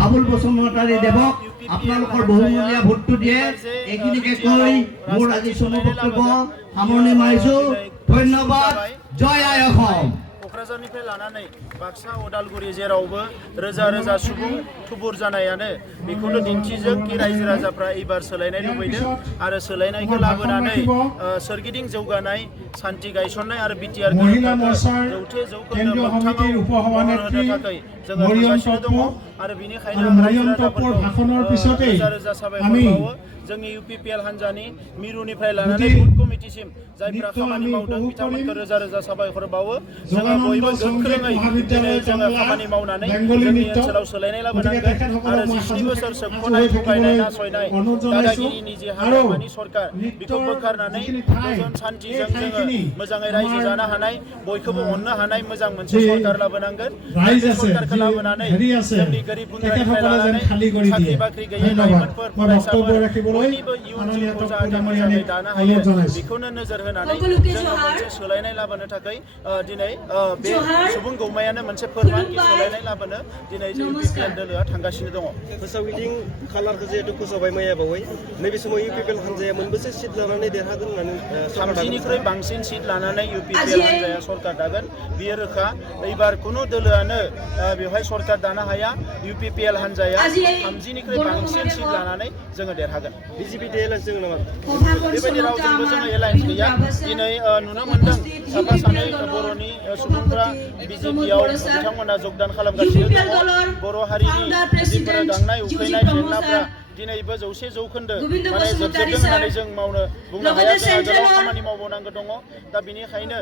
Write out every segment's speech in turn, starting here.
বাবুল বসুমতাৰী দেৱক আপোনালোকৰ বহুমূলীয়া ভোটটো দিয়ে। এইখিনিকে কৈ মোৰ আজি চমু বক্তব্য সামৰণি মাৰিছো। ধন্যবাদ। জয় আই অসম। क'क्राझारनिफ्राय लानानै बाक्सा उदालगुरि जेरावबो रोजा रोजा सुबुं थुबुर जानायानो बेखौनो दिन्थिजों कि रायजो राजाफ्रा एबार सोलायनाय लुबैदों आरो सोलायनायखौ लाबोनानै सोरगिदिं जौगानाय शान्ति गायसननाय आरो बिटिआर जौथे जौखोन्दो मोगथाङाव महर होनो थाखाय जोङो थांगासिनो दङ आरो बेनिखायनो रायजो राजाफोरखौ रोजा रोजा साबायखर बावो। जोंनि इउपिपिएल हान्जानि मिरुनिफ्राय लानानै बुथ कमिटिसिम जायफ्रा खामानि मावदों बिथांमोनखौ रोजा रोजा साबायखर बावो। जोङो बयबो गोख्रोङै दिनै जोङो खामानि मावनानै जोंनि ओनसोलाव सोलायनाय लाबोनांगोन आरो 20 बोसोर सोबख'नाय थगायनाय नासयनाय दादागिरिनि जे हारिमानि सरकार बेखौ बोखारनानै गोजोन शान्तिजों जोङो मोजाङै रायजो जानो हानाय बयखौबो अननो हानाय मोजां मोनसे सरकार लाबोनांगोन। बे सरकारखौ लाबोनानै जोंनि गोरिब गुन्द्रानिफ्राय लानानै साख्रि बाख्रि गैयै लाइमोनफोर फरायसाफोर बयनिबो इयुन जिउखौ जाहाथे मोजाङै दानो हायो बेखौनो नोजोर होनानै जोङो मोनसे सोलायनाय लाबोनो थाखाय दिनै बे सुबुं गौमायानो मोनसे फोरमान कि सोलायनाय लाबोनो दिनै जों इउपिपिएल दोलोआ थांगासिनो दङ। फोसावगिदिं खालारखौ जिहेतु फोसावबाय मैया बावै नैबे समाव इउपिपिएल हान्जाया मोनबेसे सिट लानानै देरहागोन होननानै 30निख्रुइ बांसिन सिट लानानै इउपिपिएल हान्जाया सरकार दागोन बेयो रोखा। एबार कुनु दोलोआनो बेवहाय सरकार दानो हाया। इउपिपिएल हान्जाया 30निख्रुइ बांसिन सिट लानानै जोङो देरहागोन। बिजेपि एलायन्स दङ नामा? बेबायदि रावजोंबो जोङो एलायन्स गैया। दिनै नुनो मोनदों साफा सानै बर'नि सुबुंफ्रा बिजेपिआव बिथांमोना जगदान खालामगासिनो दङ। बर' हारिनि जिफोर गांनाय उखैनाय जेंनाफ्रा दिनैबो 100 जौखोन्दो माने जोबजोबदों होननानै जों बुंनो हाया। जोंहा गोबां खामानि मावबावनांगौ दङ। दा बेनिखायनो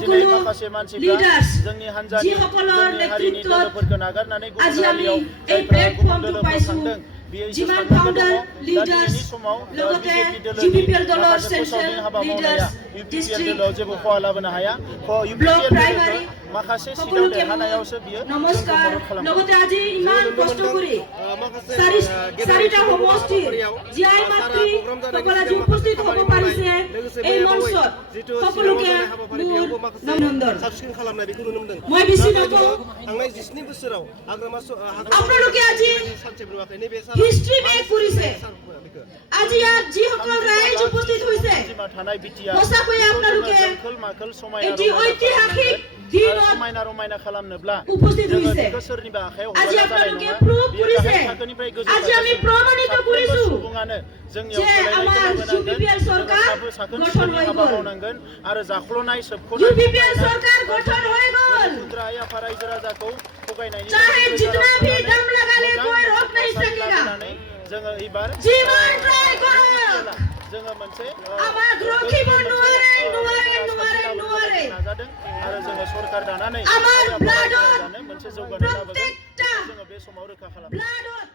दिनै माखासे मानसिफ्रा जोंनि हान्जानि जोंनि हारिनि दोलोफोरखौ नागारनानै गुबुन हारियाव जायफ्रा गुबुन दोलोफोराव थांदों बेयो एसे साननांगौ दङ। दा दिनैनि समाव बिजेपि दोलोनि माखासे फोसावदिं हाबा मावनाया इउपिपिएल दोलोआव जेबो खहा लाबोनो हाया। इउपिपिएल दोलोखौ माखासे सिटआव देरहानायावसो बियो जोंखौ मदद खालामो। চাৰিটা সমষ্টি জিআই মাতৃ সকলে যি উপস্থিত হ'ব পাৰিছে এই মঞ্চত সকলোকে অভিনন্দন। মই বেছি নকওঁ। আপোনালোকে আজি হিষ্ট্ৰী মেক কৰিছে। আজি ইয়াত যিসকল ৰাইজ উপস্থিত হৈছে সঁচাকৈয়ে আপোনালোকে এটি ঐতিহাসিক समायना रमायना खालामनोब्ला উপস্থিত হৈছে। सोरनिबा आखायाव আজি আপোনালোকে প্ৰুভ কৰিছে। আজি আমি প্ৰমাণিত কৰিছো যে আমাৰ ইউপিপিএল চৰকাৰ গঠন হৈ গ'ল। आरो जाख्ल'नाय सोबख'नाय ইউপিপিএল চৰকাৰ গঠন হৈ গ'ল। रायजो राजाखौ थगायनायनि चाहे जितना भी दम लगा ले कोई रोक नहीं सकेगा। जोङो एबार जीवन ट्राई करो। जोङो मोनसे আমাক রকিব নোৱাৰে নোৱাৰে নোৱাৰে নোৱাৰে। नाजादों आरो जोङो सरकार दानानै আমাৰ ব্লাডত मोनसे जौगानाय लाबोगोन। प्रत्येकটা जोङो बे समाव रोखा खालामो। ব্লাডত